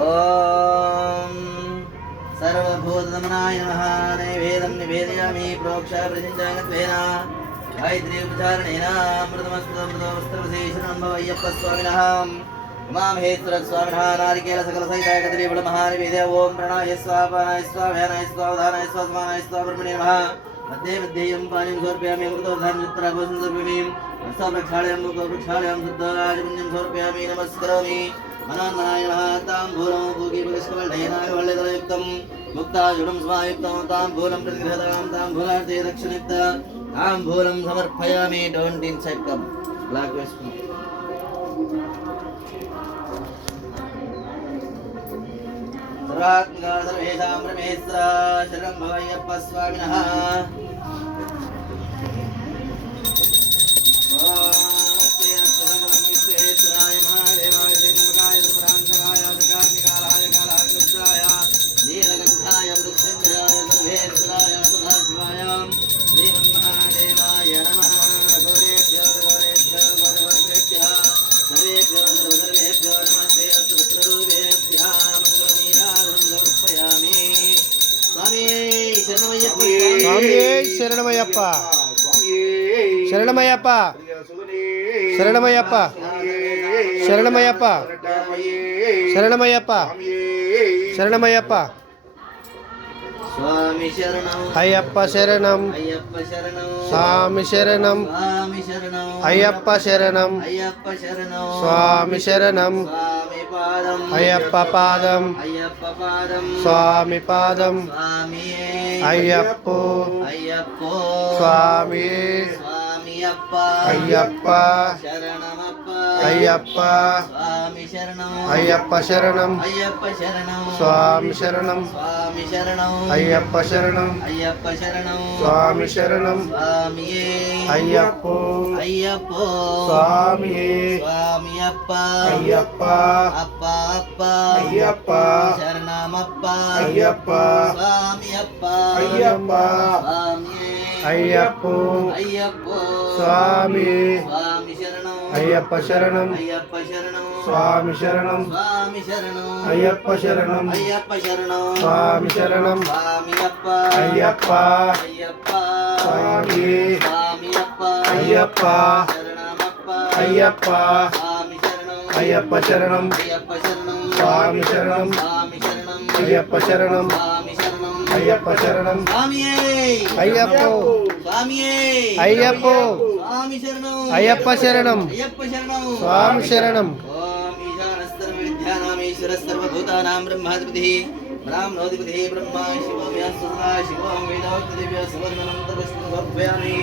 ఓం सर्वभूतनमनाय नमः नैवेदं निवेदयामि प्रोक्षा प्रसिञ्चागत्वेन गायत्री उपचारणेन अमृतमस्तमृतवस्त्रविशेषणं भवय्यप्पस्वामिनः उमामहेश्वरस्वामिनः नारिकेलसकलसहितकदलीफलमहानिवेदय ॐ प्रणाय स्वापानाय स्वाभयानाय स्वावधानाय स्वासमानाय स्वाब्रह्मणे नमः मध्ये मध्ये पानीं समर्पयामि अमृतोद्धानं चित्राभूषणं समर्पयामि हस्तप्रक्षालयं मुखप्रक्षालयं शुद्धराजपुण्यं समर्पयामि नमस्करोमि मनान्मनाय नमः ताम्बूलं भूगिपकस्कवल्डयनाय वल्लदलयुक्तं मुक्ताजुडं स्वायुक्तं ताम्बूलं प्रतिगृहतां ताम्बूलार्थे दक्षिणयुक्त ताम्बूलं समर्पयामि डोंट इनसाइड कम ब्लैक वेस्ट सर्वात्मका सर्वेषां परमेश्वर शरणं भवय्यप्प स्वामिनः శరణమయ్యప్ప శరణమయ్యప్ప శరణమయ్యప్ప శరణమయ్యప్ప శరణమయ్యప్ప శరణమయ్యప్ప స్వామి శరణం అయ్యప్ప శరణం అయ్యప్ప శరణం స్వామి శరణం స్వామి శరణం అయ్యప్ప శరణం అయ్యప్ప శరణం స్వామి శరణం స్వామి పాదం అయ్యప్ప పాదం అయ్యప్ప పాదం స్వామి పాదం స్వామి అయ్యప్ప అయ్యప్పో స్వామి స్వామి అప్ప అయ్యప్ప శరణమప్ప అయ్యప్ప స్వామి శరణం అయ్యప్ప శరణం అయ్యప్ప శరణం స్వామి శరణం స్వామి శరణం అయ్యప్ప శరణం అయ్యప్ప శరణం స్వామి శరణం స్వామియే అయ్యప్ప అయ్యప్పో స్వామి స్వామి అప్ప అయ్యప్ప అప్ప అప్ప అయ్యప్ప శరణమప్ప అయ్యప్ప స్వామి అప్ప అయ్యప్ప స్వామియే అయ్యప్ప అయ్యప్పో స్వామి స్వామి శరణం అయ్యప్ప శరణం అయ్యప్ప శరణం స్వామి శరణం స్వామి శరణం అయ్యప్ప శరణం అయ్యప్ప శరణం స్వామి శరణం స్వామి అప్ప అయ్యప్ప అయ్యప్ప స్వామి స్వామి అప్ప అయ్యప్ప శరణమప్ప అయ్యప్ప స్వామి శరణం అయ్యప్ప శరణం అయ్యప్ప శరణం స్వామి శరణం స్వామి శరణం అయ్యప్ప శరణం స్వామి శరణం అయ్యప్ప శరణం స్వామియే అయ్యప్ప స్వామియే అయ్యప్ప స్వామి శరణం అయ్యప్ప శరణం అయ్యప్ప శరణం స్వామి శరణం ఓం ఈశానస్తర్వవిద్యానామీశ్వర సర్వభూతానాం బ్రహ్మాధిపతిః బ్రాహ్మణోధిపతిః బ్రహ్మా శివో వ్యాసదా శివో వేదోక్తదివ్య సువర్ణమంత్రపుష్పం సమర్పయామి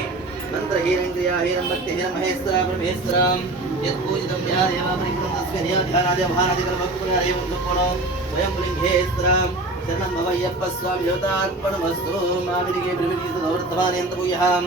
మంత్రహీనంక్రియాహీనం భక్తిహీనం మహేశ్వర బ్రహ్మేశ్వరం యత్పూజితం యా దేవాపరికృతం తస్మిన్ ధ్యానాది మహానాదికర్మకుర్యాయం సుప్రణో స్వయం లింగేశ్వరం శరణం భవయ్యప్ప స్వామి జ్యోతార్పణమస్తు మావిదిగే బ్రహ్మీత గౌరత్వానంత భూయః